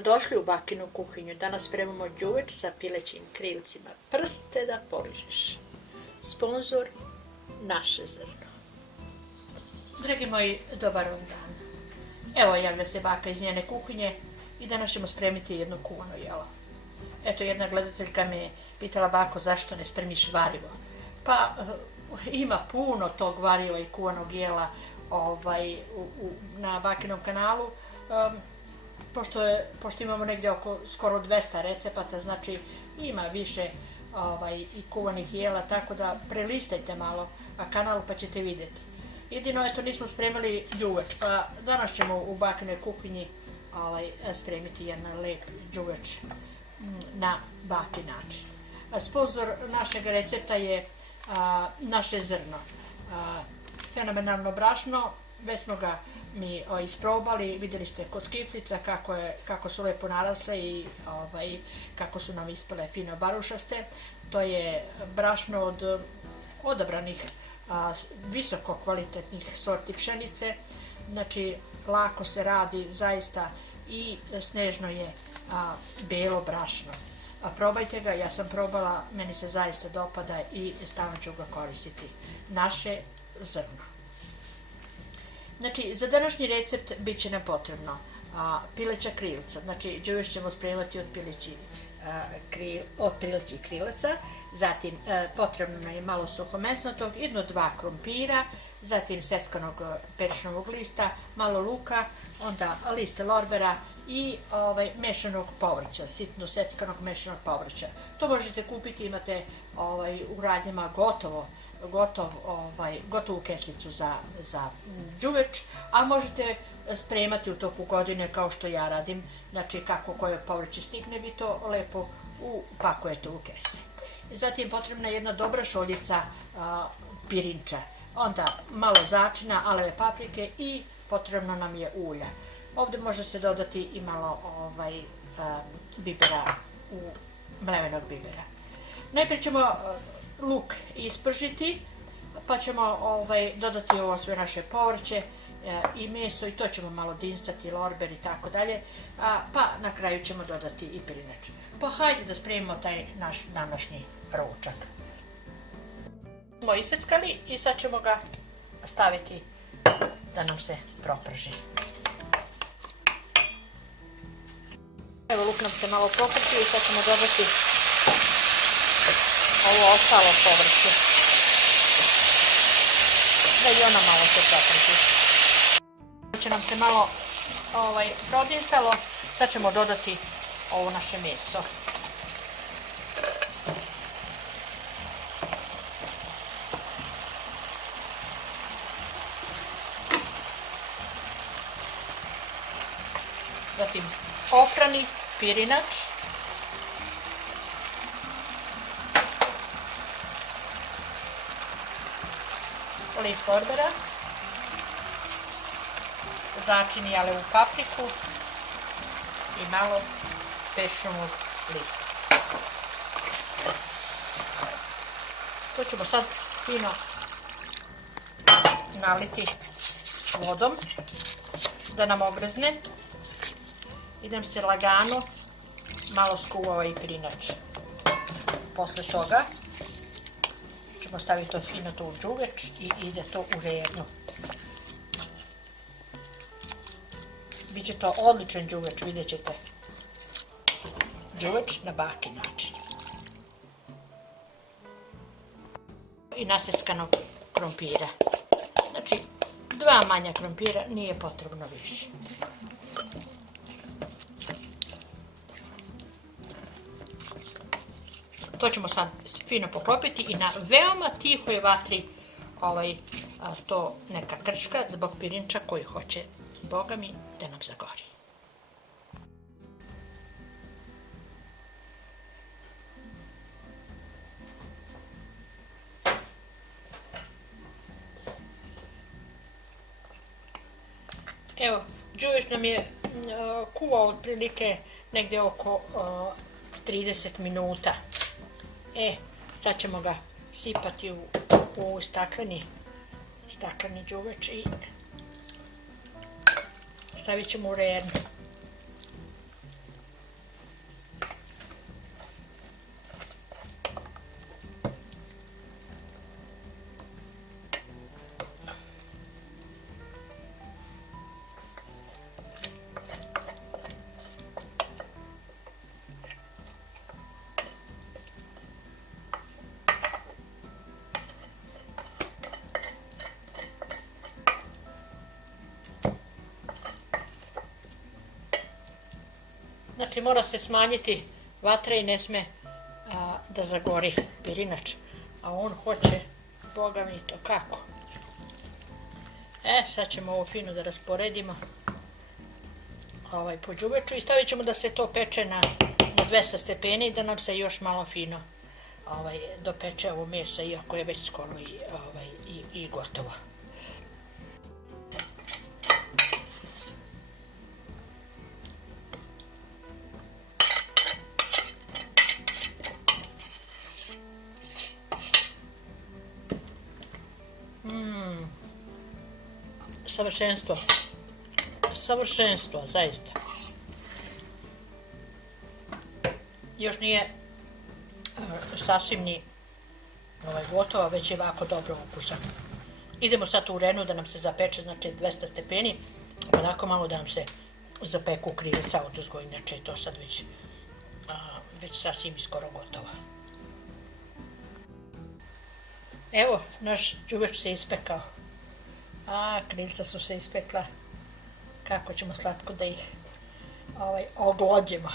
Došli u bakinu kuhinju. Danas spremamo đuveč sa pilećim krilcima. Prste da poližeš. Sponzor naše zrno. Dragi moji, dobar vam dan. Evo javlja se baka iz njene kuhinje i danas ćemo spremiti jedno kuvano jelo. Eto, jedna gledateljka me pitala: bako, zašto ne spremiš varivo? Pa ima puno tog variva i kuvanog jela na bakinom kanalu. Pošto imamo negdje oko skoro 200 recepata, znači ima više i kuvanih jela, tako da prelistajte malo kanal pa ćete vidjeti. Jedino, eto, nismo spremili đuveč, pa danas ćemo u bakinoj kuhinji spremiti jedan lep đuveč na baki način. Sponzor našeg recepta je naše zrno. Fenomenalno brašno, već smo ga mi isprobali, vidjeli ste kod kiflica kako su lepo narasle i kako su nam ispale fino barušaste. To je brašno od odabranih visoko kvalitetnih sorti pšenice, znači lako se radi zaista i snežno je belo brašno. Probajte ga, ja sam probala, meni se zaista dopada i stalno ću ga koristiti. Naše zrno. Znači, za današnji recept bit će nam potrebno pileća krilca, znači đuveč ćemo spremati od pilećih krilaca, zatim potrebno nam je malo suhomesnatog, 1-2 krompira, zatim seckanog perišnog lista, malo luka, onda liste lorbera i mešanog povrća, sitno seckanog mešanog povrća. To možete kupiti, imate u radnjama gotovu keslicu za đuveč, a možete spremati u toku godine kao što ja radim, znači kako koje povrće stigne vi to lepo upakujete u kese. Zatim potrebna je jedna dobra šoljica pirinča, onda malo začina, aleve paprike i potrebno nam je ulja. Ovdje može se dodati i malo bibera, mlevenog bibera. Najprije ćemo luk ispržiti, pa ćemo dodati ovo sve naše povrće i meso i to ćemo malo dinstati, lorber i tako dalje, pa na kraju ćemo dodati i pirinač. Pa hajde da spremimo taj naš današnji ručak. Smo iseckali i sad ćemo ga staviti da nam se proprži. Evo, luk nam se malo proprži i sad ćemo dodati ovo ostalo povrće, da i ona malo se proprži. Će nam se malo prodinstalo, sad ćemo dodati ovo naše meso. Zatim oprani pirinač, list lorbera, začini alevu papriku i malo perišnog lista. To ćemo sad fino naliti vodom da nam obrezne i da se lagano malo skuva ovaj pirinač. Posle toga ćemo staviti to fino u đuveč i ide to u rednu. Biće to odličan đuveč, vidjet ćete. Đuveč na baki način. I naseckanog krompira. Znači, 2 manja krompira, nije potrebno više. To ćemo sad fino poklopiti i na veoma tihoj vatri to neka krčka zbog pirinča koji hoće, Boga mi, da nam zagori. Evo, đuveč nam je kuvao otprilike negdje oko 30 minuta. Sad ćemo ga sipati u stakleni đuveč i stavit ćemo u rednu. Znači mora se smanjiti vatra i ne sme da zagori pirinač. A on hoće, boga mi to kako. Sad ćemo ovo fino da rasporedimo po đubeču i stavit ćemo da se to peče na 200 stepeni da nam se još malo fino dopeče ovo meso, iako je već skoro i gotovo. Savršenstvo. Savršenstvo, zaista. Još nije sasvim ni gotova, već je ovako dobro ukusan. Idemo sad u urenu da nam se zapeče, znači 200 stepeni, onako malo da nam se zapeku krivica od uzgoj, inače je to sad već sasvim skoro gotovo. Evo, naš đuveč se ispekao. Krilca su se ispekla. Kako ćemo slatko da ih oglođemo.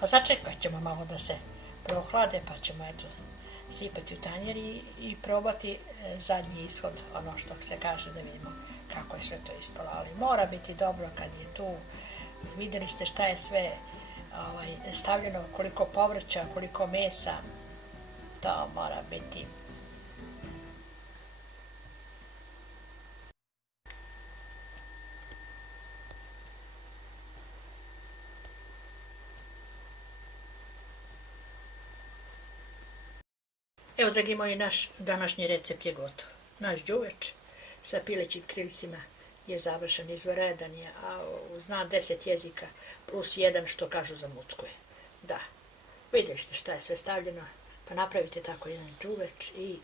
Pa sačekat ćemo malo da se prohlade, pa ćemo sipati u tanjer i probati zadnji ishod, ono što se kaže, da vidimo kako je sve to ispalo. Ali mora biti dobro kad je tu. Vidjeli ste šta je sve stavljeno, koliko povrća, koliko mesa. To mora biti. Evo, dragi moji, naš današnji recept je gotov. Naš đuveč sa pilećim krilcima je završen, izvanredan je, a zna 10 jezika plus 1 što kažu za muckuje. Da, vidjeli ste šta je sve stavljeno, pa napravite tako jedan đuveč i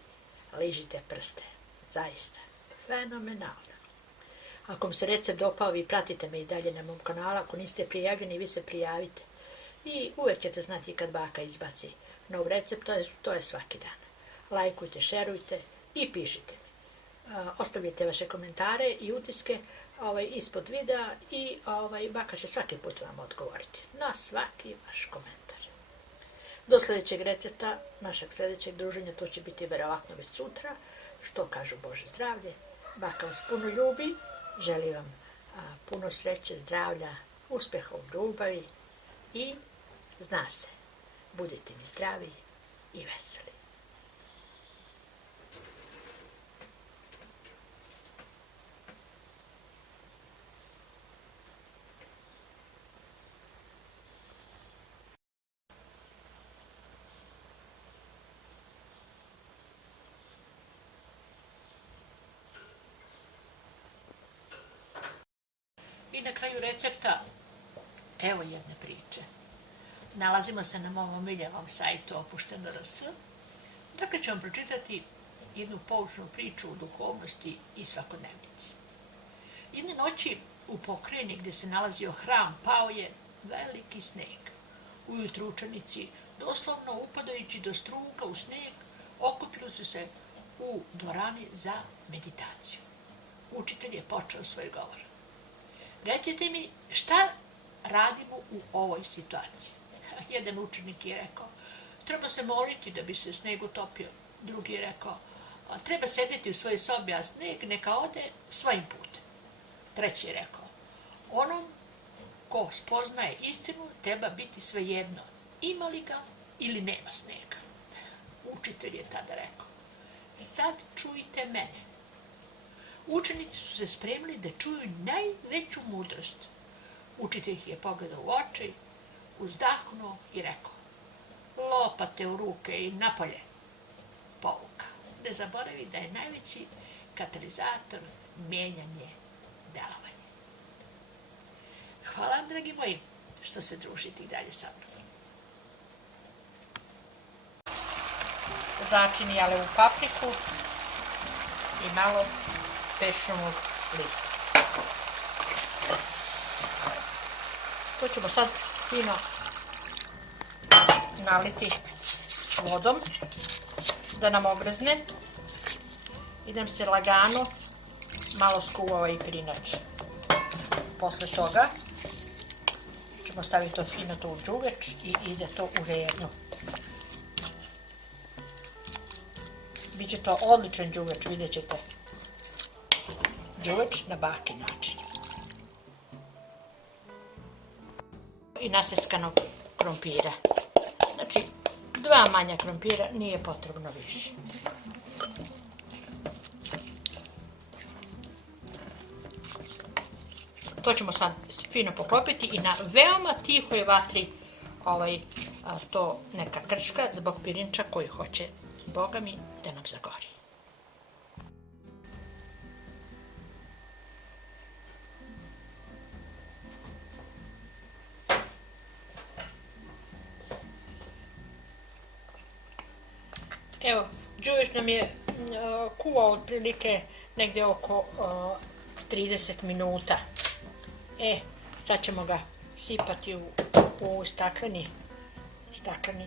ližite prste. Zaista, fenomenalno. Ako vam se recept dopao, vi pratite me i dalje na mom kanalu. Ako niste prijavljeni, vi se prijavite. I uvek ćete znati kad baka izbaci nov recept, to je svaki dan. Lajkujte, šerujte i pišite mi. Ostavljajte vaše komentare i utiske ispod videa i baka će svaki put vam odgovoriti na svaki vaš komentar. Do sljedećeg recepta, našeg sljedećeg druženja, to će biti verovatno već sutra, što kažu Bože zdravlje. Baka vas puno ljubi, želim vam puno sreće, zdravlja, uspeha u ljubavi i zna se, budite mi zdravi i veseli. I na kraju recepta, evo jedne priče. Nalazimo se na mom omiljenom sajtu Opušteno.rs. Dakle ću vam pročitati jednu poučnu priču o duhovnosti i svakodnevnici. Jedne noći u pokrajini gdje se nalazio hram pao je veliki sneg. Ujutru učenici, doslovno upadajući do struga u sneg, okupili su se u dvorani za meditaciju. Učitelj je počeo svoj govor. Recite mi šta radimo u ovoj situaciji. Jedan učenik je rekao, treba se moliti da bi se sneg utopio. Drugi je rekao, treba sedeti u svojoj sobi, a sneg neka ode svojim putem. Treći je rekao, onom ko spoznaje istinu treba biti svejedno, ima li ga ili nema snega. Učitelj je tada rekao, sad čujte mene. Učenici su se spremili da čuju najveću mudrost. Učitelj ih je pogledao u oči, uzdahnuo i rekao, lopate u ruke i napolje. Pouka. Ne zaboravi da je najveći katalizator mijenjanje delovanja. Hvala vam, dragi moji, što se družite i dalje sa mnom. Začini jalevu papriku i malo pešnog lista. To ćemo sad fino naliti vodom da nam obrezne i da se lagano malo skuva ovaj pirinač. Posle toga ćemo ćemo staviti to fino to u đuveč i ide to u rednu. Biće to odličan đuveč, vidjet ćete. Đuveč na baki način. I naseckanog krompira. Znači, 2 manja krompira, nije potrebno više. To ćemo sad fino poklopiti i na veoma tihoj vatri to neka krčka zbog pirinča koji hoće, Boga mi, da nam zagori. Evo, đuveč nam je kuvao otprilike negdje oko 30 minuta. Sad ćemo ga sipati u stakleni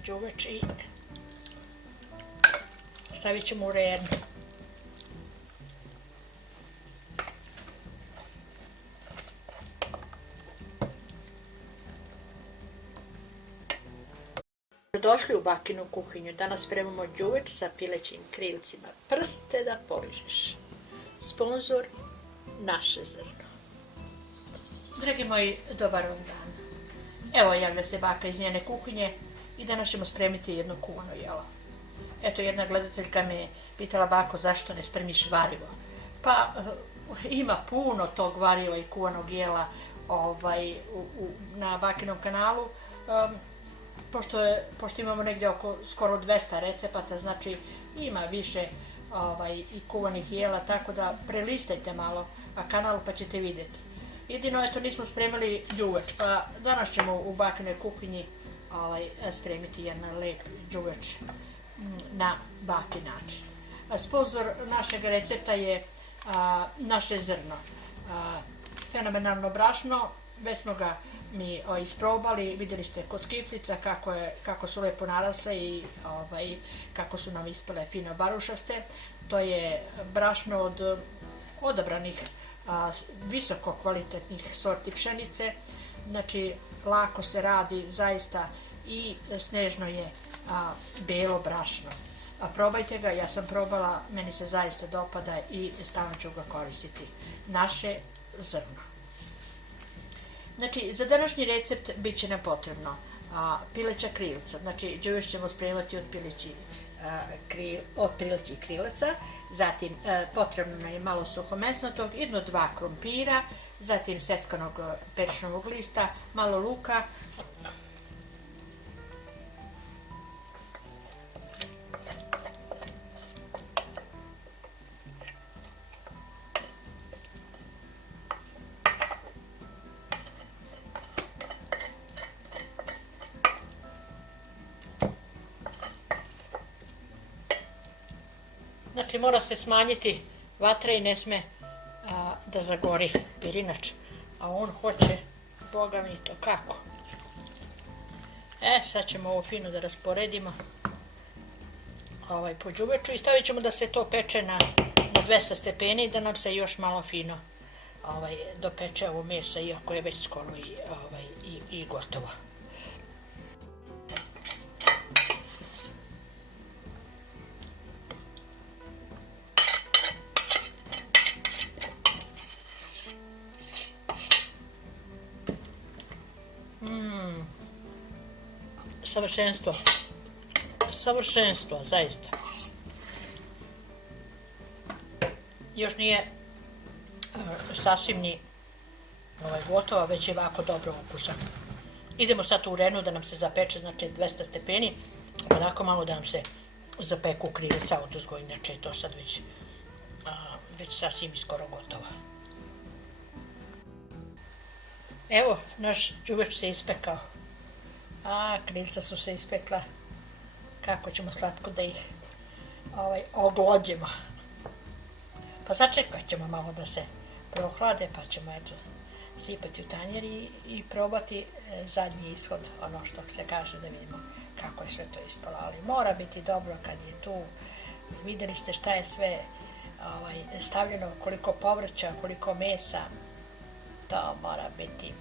đuveč i stavit ćemo u rednu. Došli u bakinu kuhinju. Danas spremamo đuveč sa pilećim krilcima. Prste da poližeš. Sponzor naše zrno. Dragi moji, dobar vam dan. Evo javlja se baka iz njene kuhinje i danas ćemo spremiti jedno kuvano jelo. Eto, jedna gledateljka me pitala: bako, zašto ne spremiš varivo? Pa, ima puno tog variva i kuvanog jela na bakinom kanalu. Pošto imamo negdje oko skoro 200 recepata, znači ima više i kuvanih jela, tako da prelistajte malo kanal pa ćete vidjeti. Jedino, eto, nismo spremili đuveč, pa danas ćemo u bakinoj kuhinji spremiti jedan lep đuveč na baki način. Sponzor našeg recepta je naše zrno. Fenomenalno brašno, već smo ga mi isprobali, vidjeli ste kod kiflica kako su lepo narasle i kako su nam ispale fino barušaste. To je brašno od odabranih visoko kvalitetnih sorti pšenice, znači lako se radi zaista i snežno je belo brašno. Probajte ga, ja sam probala, meni se zaista dopada i stalno ću ga koristiti. Naše zrno. Znači, za današnji recept bit će nam potrebno pileća krilca, znači đuveč ćemo spremati od pilećih krilaca, zatim potrebno nam je malo suhomesnatog, 1-2 krompira, zatim seckanog perišnog lista, malo luka, znači mora se smanjiti vatra i ne sme da zagori pirinač, a on hoće, Boga mi, to kako. Sad ćemo ovo fino da rasporedimo po đuveču i stavit ćemo da se to peče na 200 stepeni, da nam se još malo fino dopeče ovo meso, iako je već skoro i gotovo. Savršenstvo, zaista. Još nije sasvim ni gotova, već je ovako dobro ukusan. Idemo sad u rednu da nam se zapeče, znači 200 stepeni, onako malo da nam se zapeku krilca odozgo, inače je to sad već sasvim skoro gotovo. Evo, naš đuveč se ispekao. Krilca su se ispekla. Kako ćemo slatko da ih oglođemo. Pa sačekat ćemo malo da se prohlade, pa ćemo sipati u tanjer i probati zadnji ishod, ono što se kaže, da vidimo kako je sve to ispalo. Ali mora biti dobro kad je tu. Vidjeli ste šta je sve stavljeno, koliko povrća, koliko mesa. To mora biti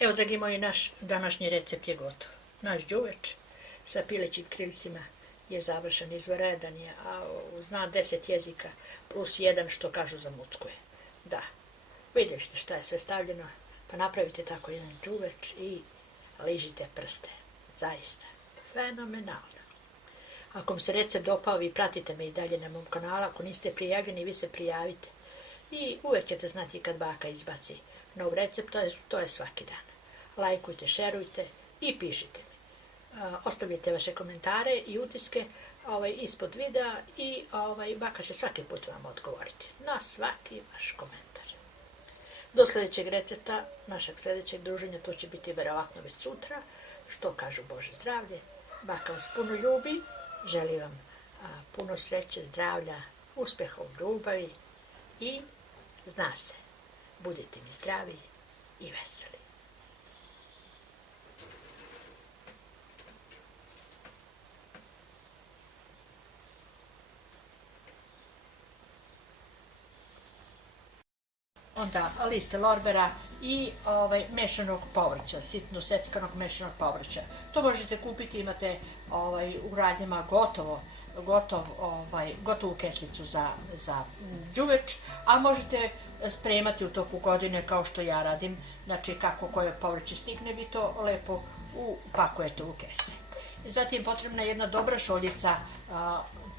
Evo, dragi moji, naš današnji recept je gotov. Naš đuveč sa pilećim krilcima je završen, izvanredan je, a zna 10 jezika, plus 1 što kažu za mucku je. Da, vidjeli ste šta je sve stavljeno, pa napravite tako jedan đuveč i ližite prste. Zaista, fenomenalno. Ako vam se recept dopao, vi pratite me i dalje na mom kanalu, ako niste prijavljeni, vi se prijavite. I uvek ćete znati kad baka izbaci nov recept, to je svaki dan. Lajkujte, šerujte i pišite mi. Ostavljajte vaše komentare i utiske ispod videa i baka će svaki put vam odgovoriti na svaki vaš komentar. Do sljedećeg recepta, našeg sljedećeg druženja, to će biti verovatno već sutra, što kažu Bože zdravlje. Baka vas puno ljubi, želim vam puno sreće, zdravlja, uspeha u ljubavi i zna se, budite mi zdravi i veseli. Onda liste lorbera i mešanog povrća, sitno seckanog mešanog povrća. To možete kupiti, imate u radnjama gotovu keslicu za đuveč, a možete spremati u toku godine kao što ja radim. Znači kako koje povrće stigne, vi to lepo upakujete u kese. Zatim potrebna je jedna dobra šoljica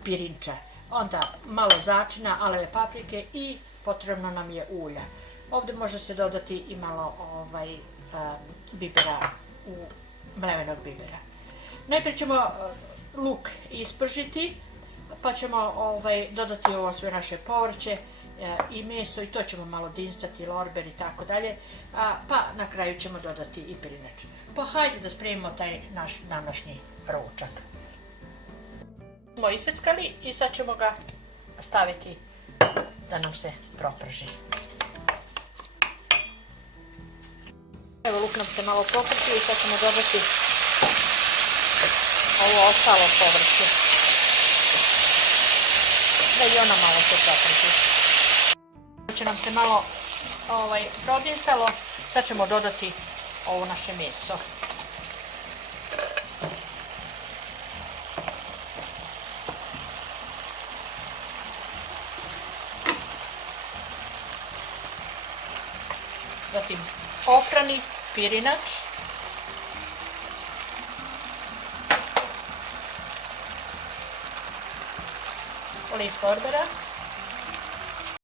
pirinča, onda malo začina, aleve paprike i potrebno nam je ulja. Ovdje može se dodati i malo bibera, mlevenog bibera. Najprije ćemo luk ispržiti, pa ćemo dodati ovo sve naše povrće i meso i to ćemo malo dinstati, lorber i tako dalje, pa na kraju ćemo dodati i pirinač. Pa hajde da spremimo taj naš današnji ručak. Smo iseckali i sad ćemo ga staviti da nam se proprži. Evo, luk nam se malo pokrčio i sad ćemo dodati ovo ostalo povrće. Da i ona malo se proprži. Će nam se malo prodinstalo, sad ćemo dodati ovo naše meso. Zatim oprani pirinač, list lorbera,